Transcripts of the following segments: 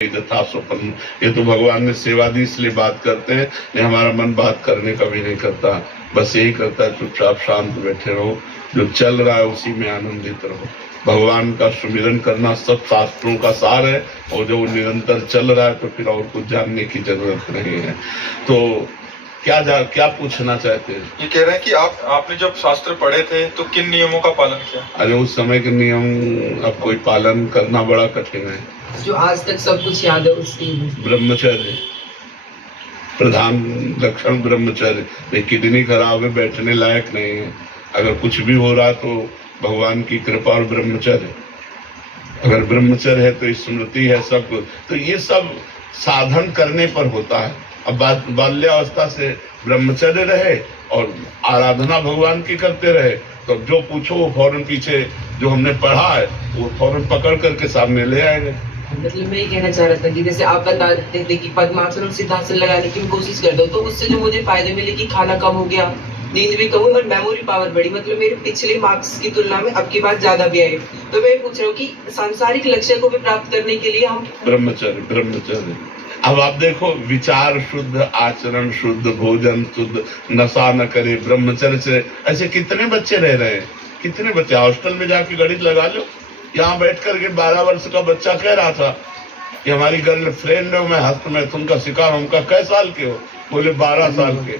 यथा स्वप्न। ये तो भगवान ने सेवा दी इसलिए बात करते हैं, नहीं हमारा मन बात करने का भी नहीं करता, बस यही करता है चुपचाप शांत बैठे रहो, जो चल रहा है उसी में आनंदित रहो। भगवान का सुमिरन करना सब शास्त्रों का सार है, और जो निरंतर चल रहा है तो फिर और कुछ जानने की जरूरत नहीं है। तो क्या पूछना चाहते हैं? ये कह रहे हैं कि आपने जब शास्त्र पढ़े थे तो किन नियमों का पालन किया? अरे उस समय के नियम अब कोई पालन करना बड़ा कठिन है। जो आज तक सब कुछ याद है उसकी ब्रह्मचर्य, प्रधान लक्षण ब्रह्मचर्य। ये किडनी खराब है, बैठने लायक नहीं है, अगर कुछ भी हो रहा तो भगवान की कृपा और ब्रह्मचर्य। अगर ब्रह्मचर्य है तो स्मृति है, सब कुछ। तो ये सब साधन करने पर होता है। अब बाल्यावस्था से ब्रह्मचर्य रहे और आराधना भगवान की करते रहे, तो जो पूछो वो फौरन पीछे जो हमने पढ़ा है वो फौरन पकड़ करके सामने ले आएंगे। मतलब मैं ये कहना चाह रहा था कि जैसे आप बताते थे कि पद्मासन और सिद्धासन लगाने की कोशिश कर दो, तो उससे जो मुझे फायदे मिले कि खाना कम हो गया, नींद भी कम हुई और मेमोरी पावर बढ़ी। मतलब मेरे पिछले मार्क्स की तुलना में अब की बात ज्यादा भी आई। तो मैं पूछ रहा हूँ कि सांसारिक लक्ष्य को भी प्राप्त करने के लिए हम ब्रह्मचर्य। अब आप देखो, विचार शुद्ध, आचरण शुद्ध, भोजन शुद्ध, नशा न करे, ब्रह्मचर्य से ऐसे कितने बच्चे रह रहे हैं, कितने बच्चे। हॉस्टल में जाके गणित लगा लो, यहाँ बैठ करके 12 वर्ष का बच्चा कह रहा था कि हमारी गर्लफ्रेंड है, मैं हस्तमैथुन का शिकार हूँ। उनका कै साल के हो? बोले 12 साल के।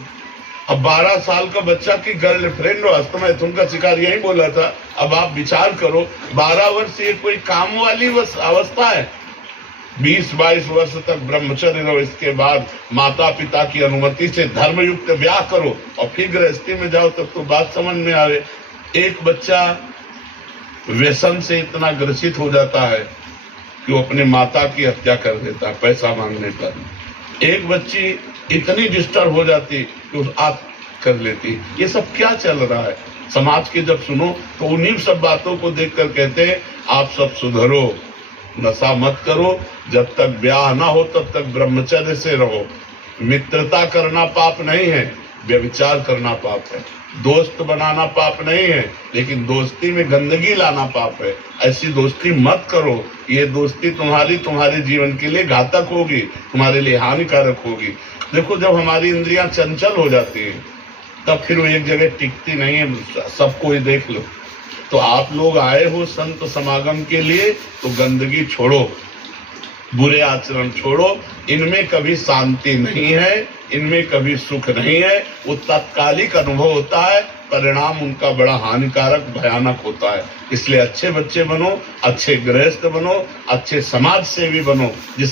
अब 12 साल का बच्चा की गर्लफ्रेंड और हस्तमैथुन का शिकार, यही बोला था। अब आप विचार करो, 12 वर्ष ये कोई काम वाली अवस्था है? 20-22 वर्ष तक ब्रह्मचर्य रहो, इसके बाद माता पिता की अनुमति से धर्मयुक्त ब्याह करो और फिर गृहस्थी में जाओ, तब तो बात समझ में आवे। एक बच्चा व्यसन से इतना ग्रसित हो जाता है कि वो अपने माता की हत्या कर देता है पैसा मांगने पर। एक बच्ची इतनी डिस्टर्ब हो जाती कि उस आत्महत्या कर लेती। ये सब क्या चल रहा है समाज के? जब सुनो तो उन्हीं सब बातों को देखकर कहते हैं आप सब सुधरो, नशा मत करो, जब तक ब्याह ना हो तब तक ब्रह्मचर्य से रहो। मित्रता करना पाप नहीं है, व्यभिचार करना पाप है। दोस्त बनाना पाप नहीं है, लेकिन दोस्ती में गंदगी लाना पाप है। ऐसी दोस्ती मत करो, ये दोस्ती तुम्हारे जीवन के लिए घातक होगी, तुम्हारे लिए हानिकारक होगी। देखो, जब हमारी इंद्रियां चंचल हो जाती हैं तब फिर वो एक जगह टिकती नहीं है। सबको ही देख लो। तो आप लोग आए हो संत समागम के लिए, तो गंदगी छोड़ो, बुरे आचरण छोड़ो। इनमें कभी शांति नहीं है, इनमें कभी सुख नहीं है। वो तात्कालिक अनुभव होता है, परिणाम उनका बड़ा हानिकारक भयानक होता है। इसलिए अच्छे बच्चे बनो, अच्छे गृहस्थ बनो, अच्छे समाज सेवी बनो, जिस